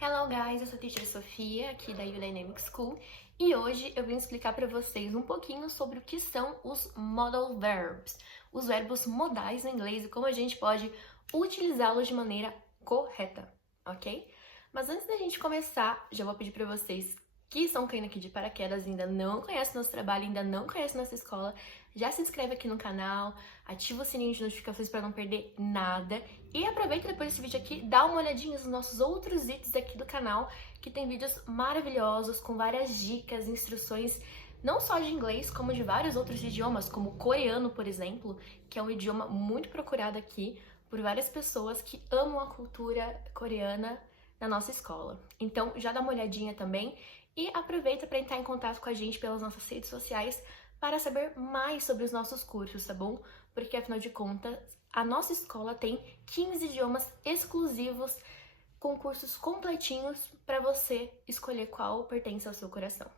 Hello guys, eu sou a Teacher Sofia, aqui da U Dynamic School, e hoje eu vim explicar para vocês um pouquinho sobre o que são os modal verbs, os verbos modais em inglês e como a gente pode utilizá-los de maneira correta, ok? Mas antes da gente começar, já vou pedir para vocês que estão caindo aqui de paraquedas e ainda não conhecem nosso trabalho, ainda não conhecem nossa escola, já se inscreve aqui no canal, ativa o sininho de notificações para não perder nada e aproveita depois desse vídeo aqui, dá uma olhadinha nos nossos outros vídeos aqui do canal, que tem vídeos maravilhosos com várias dicas, instruções, não só de inglês, como de vários outros idiomas, como o coreano, por exemplo, que é um idioma muito procurado aqui por várias pessoas que amam a cultura coreana na nossa escola. Então já dá uma olhadinha também e aproveita para entrar em contato com a gente pelas nossas redes sociais para saber mais sobre os nossos cursos, tá bom? Porque afinal de contas, a nossa escola tem 15 idiomas exclusivos com cursos completinhos para você escolher qual pertence ao seu coração,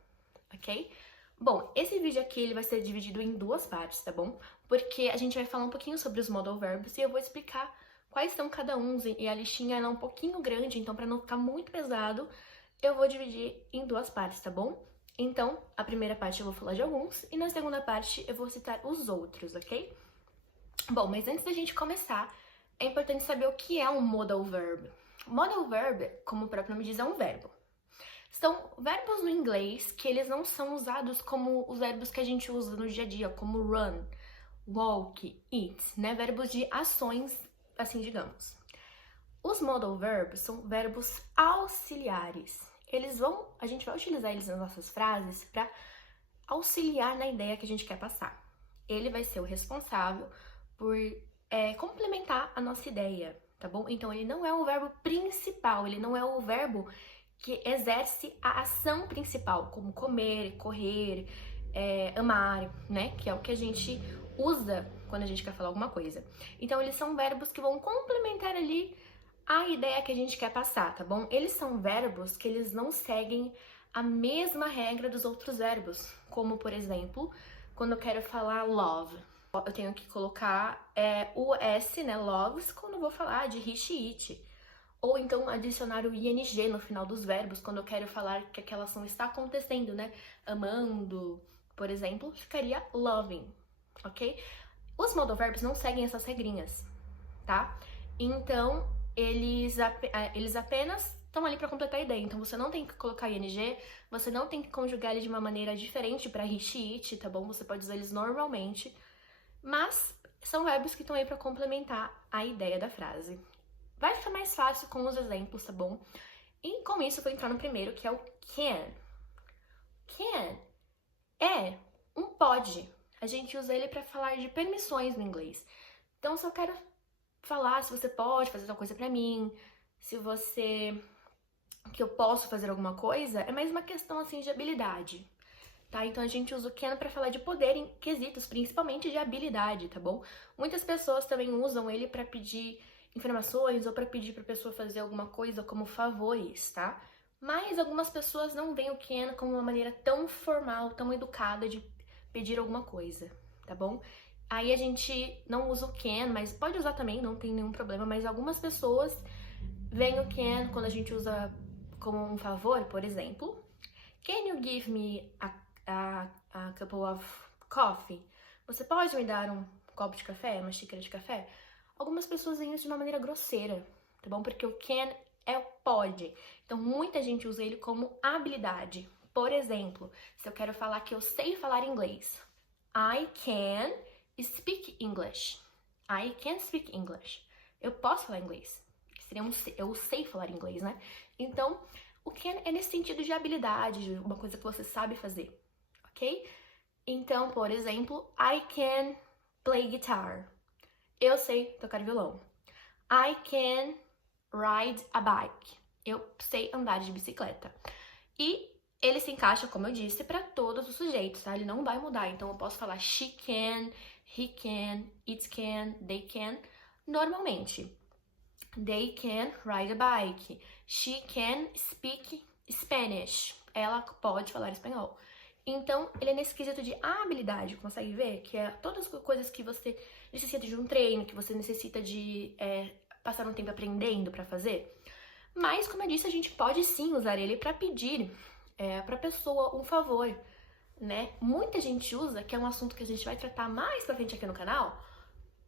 ok? Bom, esse vídeo aqui ele vai ser dividido em duas partes, tá bom? Porque a gente vai falar um pouquinho sobre os modal verbs e eu vou explicar quais são cada um, e a listinha ela é um pouquinho grande, então para não ficar muito pesado, eu vou dividir em duas partes, tá bom? Então, a primeira parte eu vou falar de alguns e na segunda parte eu vou citar os outros, ok? Bom, mas antes da gente começar, é importante saber o que é um modal verb. Modal verb, como o próprio nome diz, é um verbo. São verbos no inglês que eles não são usados como os verbos que a gente usa no dia a dia, como run, walk, eat, né? Verbos de ações, assim digamos. Os modal verbs são verbos auxiliares. A gente vai utilizar eles nas nossas frases para auxiliar na ideia que a gente quer passar. Ele vai ser o responsável por complementar a nossa ideia, tá bom? Então ele não é o verbo principal, ele não é o verbo que exerce a ação principal, como comer, correr, amar, né? Que é o que a gente usa quando a gente quer falar alguma coisa. Então eles são verbos que vão complementar ali a ideia que a gente quer passar, tá bom? Eles são verbos que eles não seguem a mesma regra dos outros verbos, como por exemplo, quando eu quero falar love, eu tenho que colocar o S, né, loves, quando eu vou falar de he, she, it. Ou então adicionar o ing no final dos verbos, quando eu quero falar que aquela ação está acontecendo, né? Amando, por exemplo, ficaria loving, ok? Os modal verbs não seguem essas regrinhas, tá? Então, eles apenas estão ali para completar a ideia. Então, você não tem que colocar ing, você não tem que conjugar ele de uma maneira diferente para he, she, it, tá bom? Você pode usar eles normalmente, mas são verbos que estão aí para complementar a ideia da frase. Vai ficar mais fácil com os exemplos, tá bom? E com isso eu vou entrar no primeiro, que é o can. Can é um pode. A gente usa ele para falar de permissões no inglês. Então, se eu quero falar se você pode fazer tal coisa pra mim, que eu posso fazer alguma coisa, é mais uma questão assim de habilidade, tá? Então a gente usa o can pra falar de poder em quesitos, principalmente de habilidade, tá bom? Muitas pessoas também usam ele pra pedir informações ou pra pedir pra pessoa fazer alguma coisa como favores, tá? Mas algumas pessoas não veem o can como uma maneira tão formal, tão educada de pedir alguma coisa, tá bom? Aí a gente não usa o can, mas pode usar também, não tem nenhum problema, mas algumas pessoas veem o can quando a gente usa como um favor, por exemplo. Can you give me a cup of coffee? Você pode me dar um copo de café, uma xícara de café? Algumas pessoas veem isso de uma maneira grosseira, tá bom? Porque o can é o pode. Então muita gente usa ele como habilidade. Por exemplo, se eu quero falar que eu sei falar inglês, I can speak English. I can speak English. Eu posso falar inglês. Seria eu sei falar inglês, né? Então, o can é nesse sentido de habilidade, de uma coisa que você sabe fazer, ok? Então, por exemplo, I can play guitar. Eu sei tocar violão. I can ride a bike. Eu sei andar de bicicleta. E ele se encaixa, como eu disse, para todos os sujeitos, tá? Ele não vai mudar. Então, eu posso falar she can, he can, it can, they can, normalmente. They can ride a bike. She can speak Spanish. Ela pode falar espanhol. Então, ele é nesse quesito de habilidade, consegue ver? Que é todas as coisas que você necessita de um treino, que você necessita de passar um tempo aprendendo pra fazer. Mas, como eu disse, a gente pode sim usar ele para pedir para a pessoa um favor, né? Muita gente usa, que é um assunto que a gente vai tratar mais pra frente aqui no canal,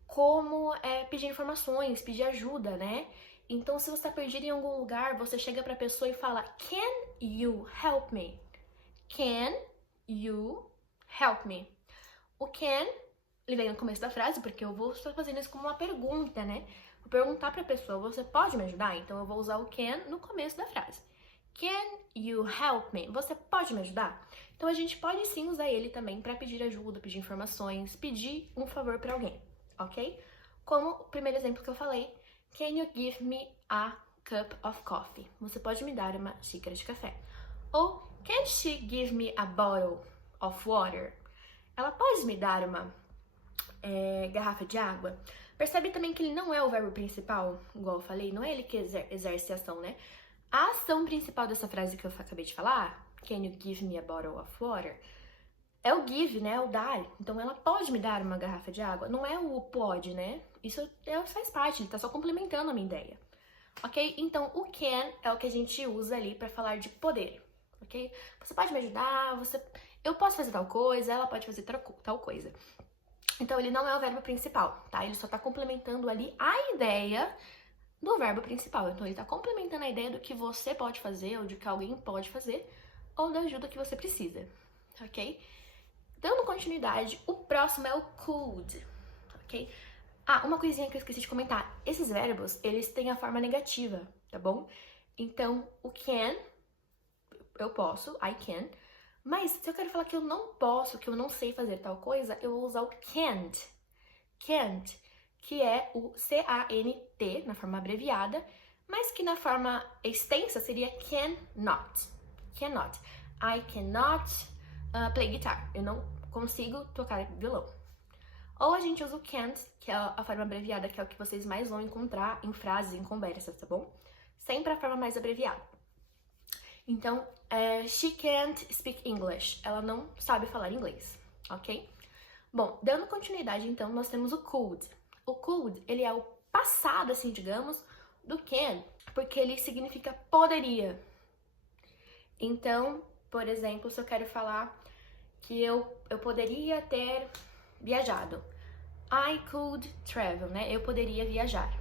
como pedir informações, pedir ajuda, né? Então, se você tá perdido em algum lugar, você chega pra pessoa e fala, Can you help me? Can you help me? O can, ele vem no começo da frase, porque eu vou estar fazendo isso como uma pergunta, né? Vou perguntar pra pessoa, você pode me ajudar? Então, eu vou usar o can no começo da frase. Can you help me? Você pode me ajudar? Então, a gente pode sim usar ele também pra pedir ajuda, pedir informações, pedir um favor pra alguém, ok? Como o primeiro exemplo que eu falei, Can you give me a cup of coffee? Você pode me dar uma xícara de café. Ou, Can she give me a bottle of water? Ela pode me dar uma garrafa de água? Percebe também que ele não é o verbo principal, igual eu falei, não é ele que exerce a ação, né? A ação principal dessa frase que eu acabei de falar, Can you give me a bottle of water? É o give, né? É o dar. Então, ela pode me dar uma garrafa de água. Não é o pode, né? Isso faz parte, ele tá só complementando a minha ideia. Ok? Então, o can é o que a gente usa ali pra falar de poder. Ok? Você pode me ajudar, eu posso fazer tal coisa, ela pode fazer tal coisa. Então, ele não é o verbo principal, tá? Ele só tá complementando ali a ideia do verbo principal. Então, ele tá complementando a ideia do que você pode fazer, ou de que alguém pode fazer, ou da ajuda que você precisa, ok? Dando continuidade, o próximo é o could, ok? Ah, uma coisinha que eu esqueci de comentar. Esses verbos, eles têm a forma negativa, tá bom? Então, o can, eu posso, I can. Mas, se eu quero falar que eu não posso, que eu não sei fazer tal coisa, eu vou usar o can't. Can't, que é o C-A-N-T, na forma abreviada, mas que na forma extensa seria cannot. Cannot. I cannot play guitar. Eu não consigo tocar violão. Ou a gente usa o can't, que é a forma abreviada, que é o que vocês mais vão encontrar em frases, em conversas, tá bom? Sempre a forma mais abreviada. Então, she can't speak English. Ela não sabe falar inglês, ok? Bom, dando continuidade, então, nós temos o could. O could, ele é o passado, assim, digamos, do can, porque ele significa poderia. Então, por exemplo, se eu quero falar que eu poderia ter viajado. I could travel, né? Eu poderia viajar.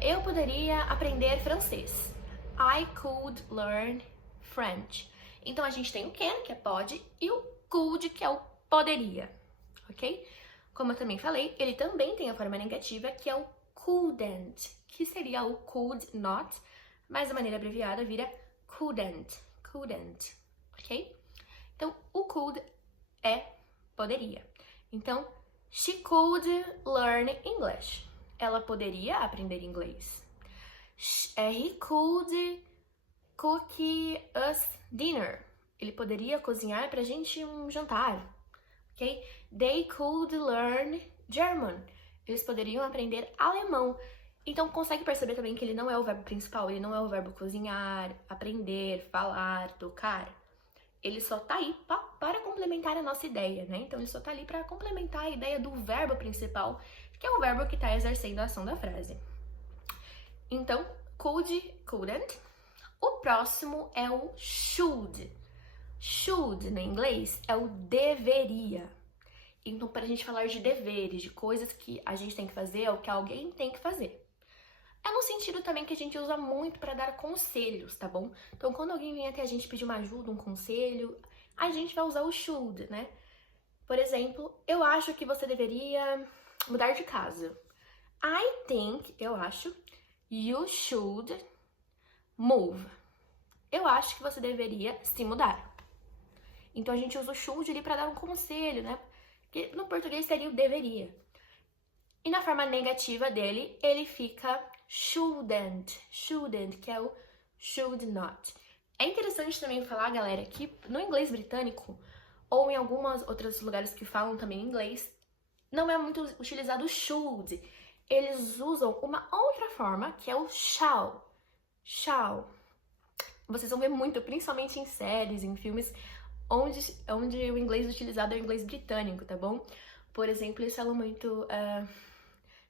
Eu poderia aprender francês. I could learn French. Então, a gente tem o can, que é pode, e o could, que é o poderia, ok? Como eu também falei, ele também tem a forma negativa, que é o couldn't, que seria o could not, mas a maneira abreviada vira couldn't, ok? Então, o could é poderia. Então, she could learn English. Ela poderia aprender inglês. He could cook us dinner. Ele poderia cozinhar pra gente um jantar, ok? They could learn German. Eles poderiam aprender alemão. Então, consegue perceber também que ele não é o verbo principal, ele não é o verbo cozinhar, aprender, falar, tocar. Ele só tá aí para complementar a nossa ideia, né? Então, ele só tá ali para complementar a ideia do verbo principal, que é o verbo que tá exercendo a ação da frase. Então, could, couldn't. O próximo é o should. Should, no inglês, é o deveria. Então, para a gente falar de deveres, de coisas que a gente tem que fazer ou que alguém tem que fazer. É no sentido também que a gente usa muito para dar conselhos, tá bom? Então, quando alguém vem até a gente pedir uma ajuda, um conselho, a gente vai usar o should, né? Por exemplo, eu acho que você deveria mudar de casa. I think, eu acho, you should move. Eu acho que você deveria se mudar. Então, a gente usa o should ali para dar um conselho, né? Que no português seria o deveria. E na forma negativa dele, ele fica shouldn't, que é o should not. É interessante também falar, galera, que no inglês britânico, ou em alguns outros lugares que falam também inglês, não é muito utilizado o should. Eles usam uma outra forma, que é o shall. Vocês vão ver muito, principalmente em séries, em filmes, onde o inglês utilizado é o inglês britânico, tá bom? Por exemplo, eles falam muito...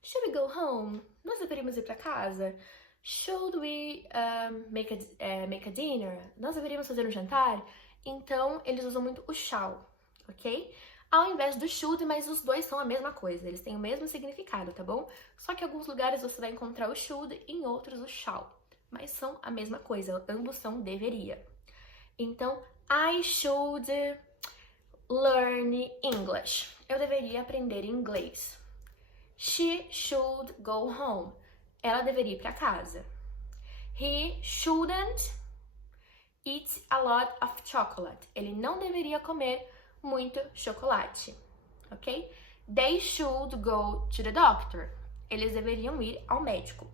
Should we go home? Nós deveríamos ir pra casa? Should we make a dinner? Nós deveríamos fazer um jantar? Então, eles usam muito o shall, ok? Ao invés do should, mas os dois são a mesma coisa, eles têm o mesmo significado, tá bom? Só que em alguns lugares você vai encontrar o should, em outros o shall. Mas são a mesma coisa, ambos são deveria. Então, I should learn English. Eu deveria aprender inglês. She should go home. Ela deveria ir para casa. He shouldn't eat a lot of chocolate. Ele não deveria comer muito chocolate, ok? They should go to the doctor. Eles deveriam ir ao médico.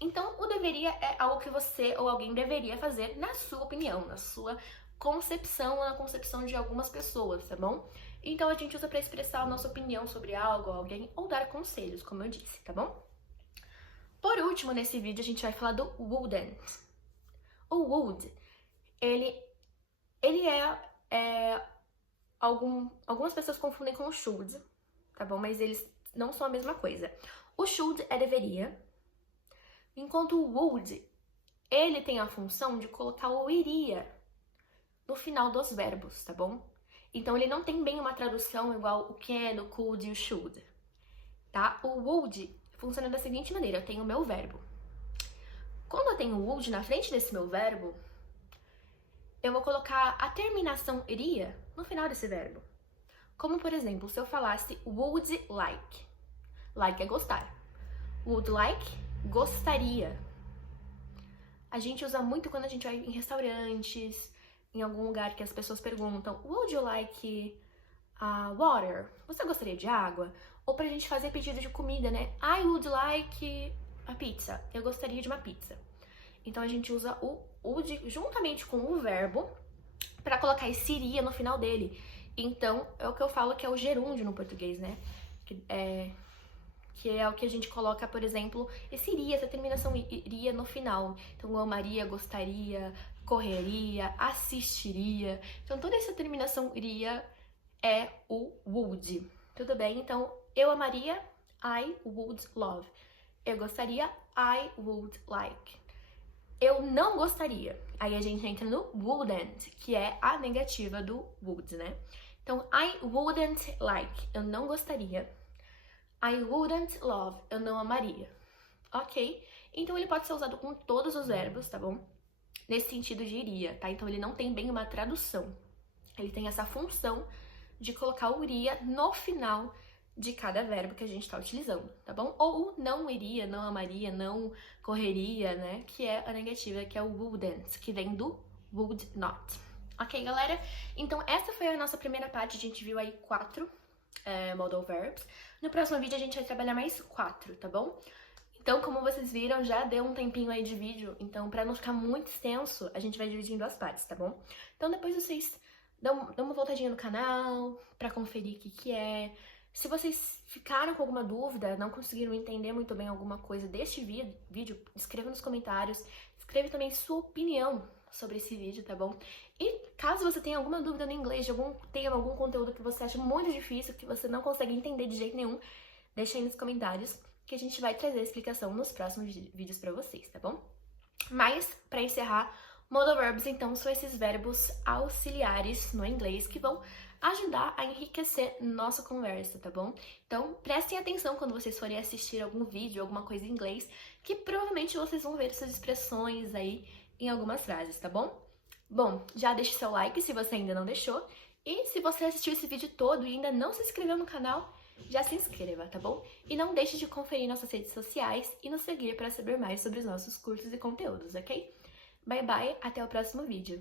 Então, o deveria é algo que você ou alguém deveria fazer na sua opinião, na sua concepção ou na concepção de algumas pessoas, tá bom? Então, a gente usa para expressar a nossa opinião sobre algo, alguém, ou dar conselhos, como eu disse, tá bom? Por último, nesse vídeo, a gente vai falar do wouldn't. O would, ele algumas pessoas confundem com o should, tá bom? Mas eles não são a mesma coisa. O should é deveria, enquanto o would, ele tem a função de colocar o iria no final dos verbos, tá bom? Então, ele não tem bem uma tradução igual o can, o could e o should, tá? O would funciona da seguinte maneira, eu tenho o meu verbo. Quando eu tenho o would na frente desse meu verbo, eu vou colocar a terminação iria no final desse verbo. Como, por exemplo, se eu falasse would like. Like é gostar. Would like, gostaria. A gente usa muito quando a gente vai em restaurantes, em algum lugar que as pessoas perguntam, would you like water? Você gostaria de água? Ou pra gente fazer pedido de comida, né? I would like a pizza. Eu gostaria de uma pizza. Então, a gente usa o would juntamente com o verbo para colocar esse iria no final dele. Então, é o que eu falo que é o gerúndio no português, né? Que é o que a gente coloca, por exemplo, esse iria, essa terminação iria no final. Então, eu amaria, gostaria, correria, assistiria. Então, toda essa terminação iria é o would. Tudo bem? Então, eu amaria, I would love. Eu gostaria, I would like. Eu não gostaria. Aí a gente entra no wouldn't, que é a negativa do would, né? Então, I wouldn't like. Eu não gostaria. I wouldn't love. Eu não amaria. Ok? Então, ele pode ser usado com todos os verbos, tá bom? Nesse sentido de iria, tá? Então, ele não tem bem uma tradução. Ele tem essa função de colocar o iria no final de cada verbo que a gente está utilizando, tá bom? Ou não iria, não amaria, não correria, né? Que é a negativa, que é o wouldn't, que vem do would not. Ok, galera? Então, essa foi a nossa primeira parte. A gente viu aí 4 modal verbs. No próximo vídeo, a gente vai trabalhar mais 4, tá bom? Então, como vocês viram, já deu um tempinho aí de vídeo. Então, pra não ficar muito extenso, a gente vai dividir em 2 partes, tá bom? Então, depois vocês dão uma voltadinha no canal pra conferir o que é. Se vocês ficaram com alguma dúvida, não conseguiram entender muito bem alguma coisa deste vídeo, escreva nos comentários. Escreva também sua opinião sobre esse vídeo, tá bom? E caso você tenha alguma dúvida no inglês, tenha algum conteúdo que você acha muito difícil, que você não consegue entender de jeito nenhum, deixa aí nos comentários que a gente vai trazer a explicação nos próximos vídeos pra vocês, tá bom? Mas, pra encerrar, modal verbs, então, são esses verbos auxiliares no inglês que vão ajudar a enriquecer nossa conversa, tá bom? Então, prestem atenção quando vocês forem assistir algum vídeo, alguma coisa em inglês, que provavelmente vocês vão ver essas expressões aí em algumas frases, tá bom? Bom, já deixe seu like se você ainda não deixou. E se você assistiu esse vídeo todo e ainda não se inscreveu no canal, já se inscreva, tá bom? E não deixe de conferir nossas redes sociais e nos seguir para saber mais sobre os nossos cursos e conteúdos, ok? Bye bye, até o próximo vídeo.